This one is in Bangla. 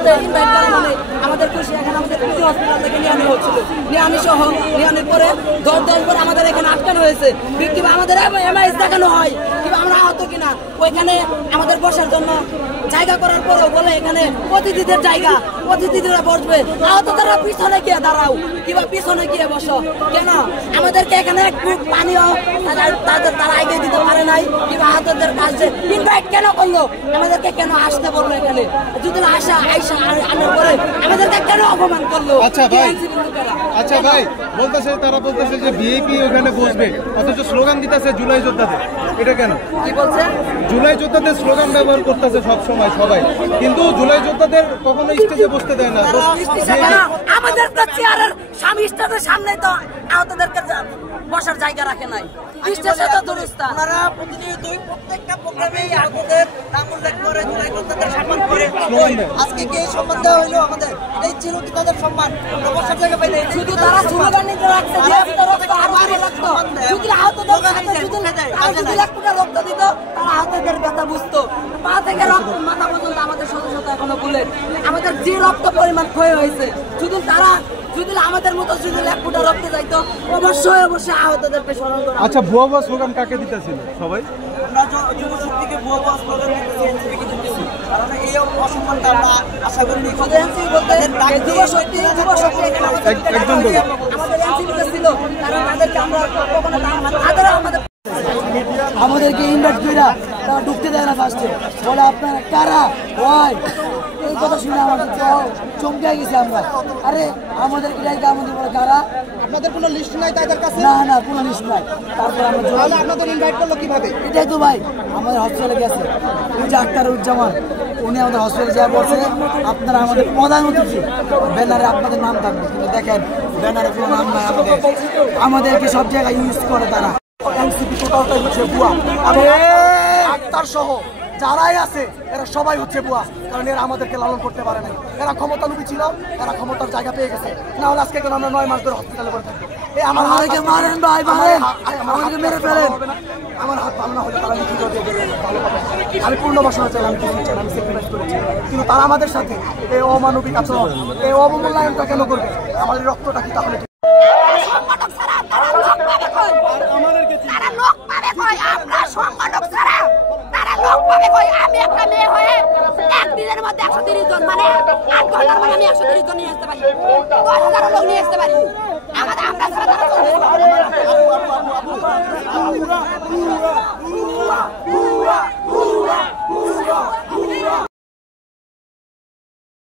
সাথে ইনভাইট করা মানে আমাদের খুশি। এখানে আমাদের খুশি হসপিটাল থেকে নিয়ে আনা হচ্ছিল, নিয়ে সহ নিয়ে আনার পরে 10 পরে আমাদের এখানে আটকানো হয়েছে। কিংবা আমাদের এমআইএস দেখানো হয় কিংবা আমরা আহত কিনা, ওইখানে আমাদের বসার জন্য জায়গা করার পরেও বলে এখানে অতিথিদের জায়গা, অতিথিরা বসবে, আহত তারা পিছনে গিয়ে দাঁড়াও কিংবা পিছনে গিয়ে বসো। কেন আমাদেরকে এখানে এক ফুট পানিও তারা এগিয়ে দিতে পারে নাই কিংবা আহতদের কাছে ইনভাইট কেন করলো, আমাদেরকে কেন আসতে বললো এখানে, যদি আইসা আনার পরে আমাদেরকে কেন অপমান করলো? আচ্ছা ভাই বলতেছে, তারা বলতেছে যে ভিআইপি ওখানে বসবে, অথচ স্লোগান দিতেছে জুলাই যোদ্ধাদের, এটা কেন? কি বলছে? জুলাই যোদ্ধাদের স্লোগান ব্যবহার করতেছে সবসময় সবাই, কিন্তু জুলাই যোদ্ধাদের কখনো স্টেজে বসতে দেয় না। আমাদের তো চেয়ারের স্বামী স্টেজের সামনে তো আহতদেরকে বসার জায়গা রাখে নাই। প্রত্যেকটা প্রোগ্রামে আহতদের নাম উল্লেখ করে জুলাই যোদ্ধাদের সম্মান করে। আজকে কি সম্মান দেওয়া হইলো? আমাদের এই ছিল কি তাদের সম্মান? বসার জায়গা পাইলে শুধু তারা স্লোগান নিতে রাখছে, রক্ত দিত, তারা আহতদের ব্যথা বুঝতো। পা থেকে রক্ত মাথা পর্যন্ত আমাদের সদস্যতা এখনো বলে আমাদের যে রক্ত পরিমাণ ক্ষয় হয়েছে, শুধু তারা যদি আমাদের মতো যদি 1 ফুটা রক্তে যাইতো অবশ্যই আহতদেরকে স্মরণ করা। আচ্ছা, ভুয়া ভুয়া স্লোগান কাকে দিতেছিল সবাই? আমরা যুবশক্তিকে ভুয়া ভুয়া স্লোগান দিতেছি, এনসিপিকে দিতেছি, কারণ এই অসম্মানটা আমরা আশা করি এনসিপি বলতে যুবশক্তি একদম আমাদের এনসিপিতে ছিল, কারণ তাদেরকে আমরা কখনো আমাদেরকে ইনভাইট করে তারা ঢুকতে দেয় না ফার্স্টে, বলে আপনারা কারা হয়, এই কথা শুনে আমাদের চমকে গেছি আমরা। আরে আমাদেরকে আমাদের বলে কারা, আপনাদের কোনো লিস্ট নাই তাদের কাছে? না কোনো লিস্ট নাই। তারপর আমরা আপনাদের ইনভাইট করলো কিভাবে? এটাই তো ভাই, আমাদের হসপিটালে গেছে ওই যে আক্তারুজ্জামান, উনি আমাদের হসপিটালে যাওয়া বলছে আপনারা আমাদের প্রধান অতিথি, ব্যানারে আপনাদের নাম থাকবে, কিন্তু দেখেন ব্যানারে কোনো নাম নাই আমাদেরকে সব জায়গায় ইউজ করে তারা। এনসিপি টোটালটাই হচ্ছে বুয়া, আক্তার সহ যারাই আছে এরা সবাই হচ্ছে বুয়া, কারণ এরা আমাদেরকে লালন করতে পারে নাই। এরা ক্ষমতালোভী ছিল, এরা ক্ষমতার জায়গা পেয়ে গেছে, না হলে আজকে কেন আমরা 9 মাস ধরে হসপিটালে পড়ে থাকবো। আমাদেরকে মারেন ভাই, মারেন, আমাদেরকে মেরে ফেলেন। আমার হাত ভালো না হলে তারা লিখিত দিয়ে দেবে, আমি পূর্ণ বাসনা চাইলাম, আমি স্যাক্রিফাইস করেছি, কিন্তু তারা আমাদের সাথে এই অমানবিক আচরণ, এই অবমূল্যায়নটা কেন করবে? আমাদের রক্তটা কি তাহলে আমি একটা মেয়ে হয়ে একদিনের মধ্যে 130 জন, মানে 8 ঘন্টার মধ্যে আমি 130 জন নিয়ে আসতে পারি, 10,000 লোক নিয়ে আসতে পারি। আমাদের আমরা ছাড়া